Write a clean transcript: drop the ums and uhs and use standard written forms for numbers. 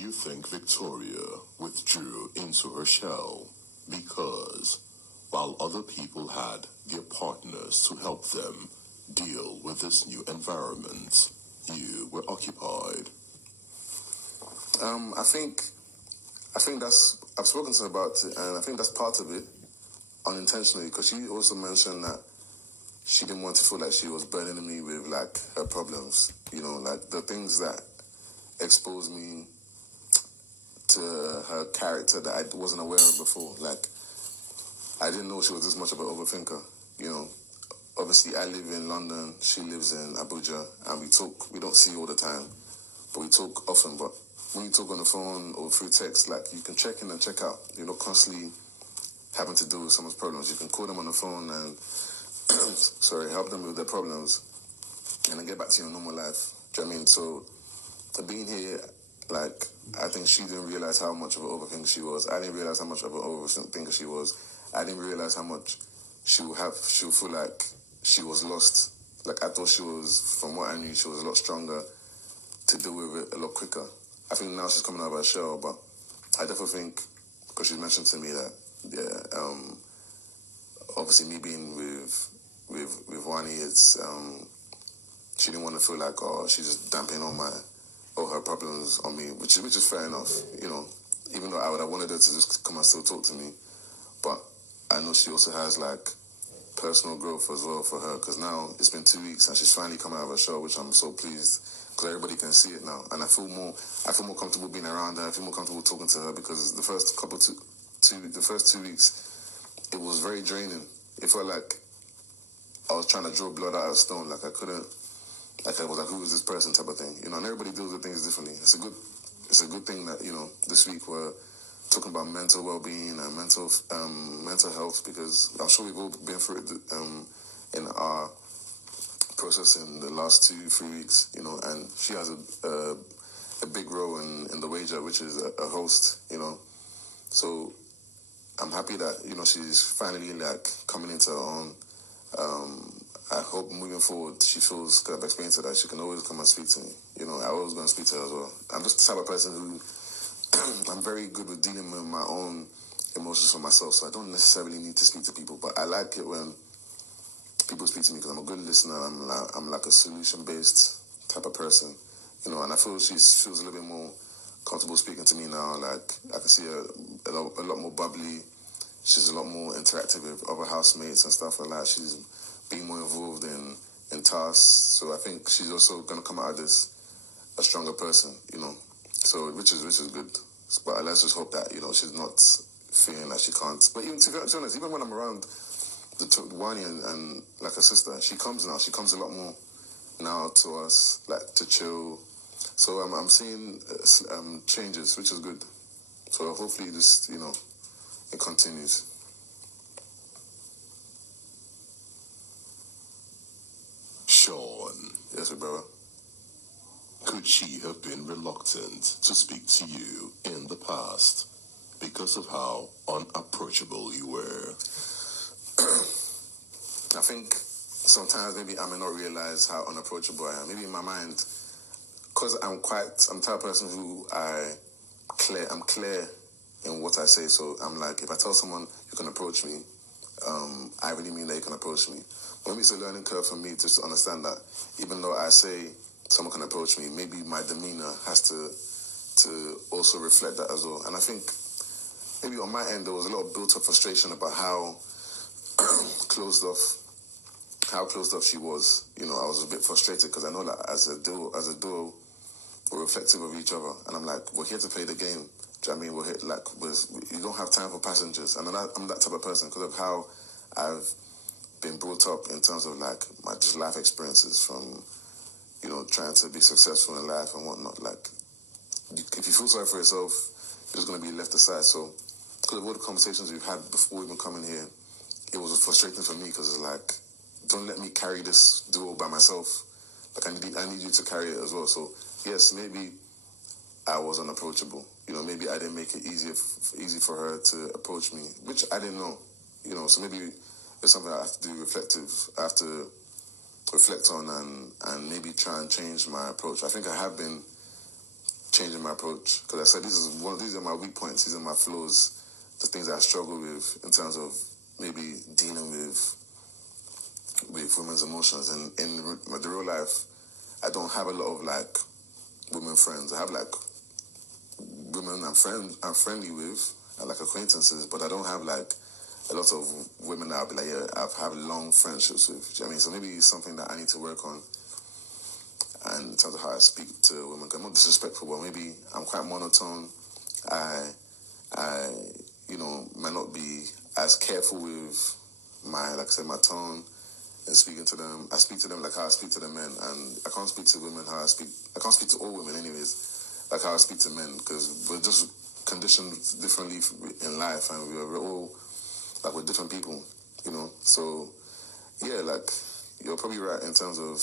you think Victoria withdrew into her shell because while other people had their partners to help them deal with this new environment, you were occupied? I think I've spoken to her about it, and I think that's part of it, unintentionally, because she also mentioned that she didn't want to feel like she was burdening me with, like, her problems, you know, like, the things that exposed me to her character that I wasn't aware of before. Like, I didn't know she was this much of an overthinker, you know. Obviously, I live in London, she lives in Abuja, and we don't see all the time, but we talk often. But when you talk on the phone or through text, like, you can check in and check out. You're not constantly having to deal with someone's problems. You can call them on the phone and, help them with their problems and then get back to your normal life. Do you know what I mean? So, being here, like, I think she didn't realize how much of an overthinker she was. I didn't realize how much of an overthinker she was. I didn't realize how much she would feel like she was lost. Like, I thought she was, from what I knew, she was a lot stronger to deal with it a lot quicker. I think now she's coming out of her shell, but I definitely think, because she mentioned to me that, obviously me being with Wani, it's, she didn't want to feel like, she's just damping all her problems on me, which is fair enough, you know, even though I would have wanted her to just come and still talk to me. But I know she also has, like, personal growth as well for her, because now it's been 2 weeks and she's finally come out of her shell, which I'm so pleased, because everybody can see it now, and I feel more comfortable being around her. I feel more comfortable talking to her, because the first 2 weeks, it was very draining. It felt like I was trying to draw blood out of stone. Like, I couldn't, like, I was like, who is this person type of thing, you know. And everybody deals with things differently. It's a good thing that, you know, this week we're talking about mental well-being and mental health, because I'm sure we've all been through it in our process in the last 2-3 weeks, you know. And she has a big role in the Wager, which is a host, you know. So I'm happy that, you know, she's finally, like, coming into her own. I hope moving forward she feels, because I've explained to her that she can always come and speak to me. You know, I'm always going to speak to her as well. I'm just the type of person who, I'm very good with dealing with my own emotions for myself, so I don't necessarily need to speak to people, but I like it when people speak to me, because I'm a good listener. I'm like a solution-based type of person, you know, and I feel she feels a little bit more comfortable speaking to me now. Like, I can see her a lot more bubbly. She's a lot more interactive with other housemates and stuff like that. She's being more involved in tasks. So I think she's also going to come out of this a stronger person, you know. So, which is good. But let's just hope that, you know, she's not feeling like she can't. But even, to be honest, even when I'm around Wani and like her sister, she comes now. She comes a lot more now to us, like, to chill. So I'm seeing changes, which is good. So hopefully this, you know, it continues. Shaun. Yes, brother. Could she have been reluctant to speak to you in the past because of how unapproachable you were? I think sometimes maybe I may not realize how unapproachable I am. Maybe in my mind, because I'm the type of person who I'm clear in what I say. So I'm like, if I tell someone you can approach me, I really mean that you can approach me. But maybe it's a learning curve for me just to understand that even though I say someone can approach me, maybe my demeanor has to also reflect that as well. And I think maybe on my end there was a lot of built-up frustration about how closed off she was. You know, I was a bit frustrated because I know that as a duo, we're reflective of each other, and I'm like, we're here to play the game. Do you know what I mean? We're here, like, you don't have time for passengers, and I'm that type of person because of how I've been brought up in terms of, like, my just life experiences from, you know, trying to be successful in life and whatnot. Like, if you feel sorry for yourself, you're just going to be left aside. So, because of all the conversations we've had before even coming here, it was frustrating for me because it's like, don't let me carry this duo by myself. Like, I need you to carry it as well. So, yes, maybe I was unapproachable. You know, maybe I didn't make it easy for her to approach me, which I didn't know. You know, so maybe it's something I have to do reflective. I have to reflect on and maybe try and change my approach. I think I have been changing changing my approach, because I said these are my weak points, these are my flaws, the things that I struggle with in terms of maybe dealing with women's emotions. And in the real life, I don't have a lot of like women friends. I have like women I'm friendly with, and like acquaintances, but I don't have like a lot of women that I'll be like, yeah, I've had long friendships with. Do you know what I mean? So maybe it's something that I need to work on. And in terms of how I speak to women, I'm not disrespectful, but maybe I'm quite monotone. I might not be as careful with my, like I said, my tone and speaking to them. I speak to them like how I speak to the men, and I can't speak to women how I can't speak to all women anyways, like how I speak to men, because we're just conditioned differently in life, and we're all, we're different people, So, yeah, you're probably right in terms of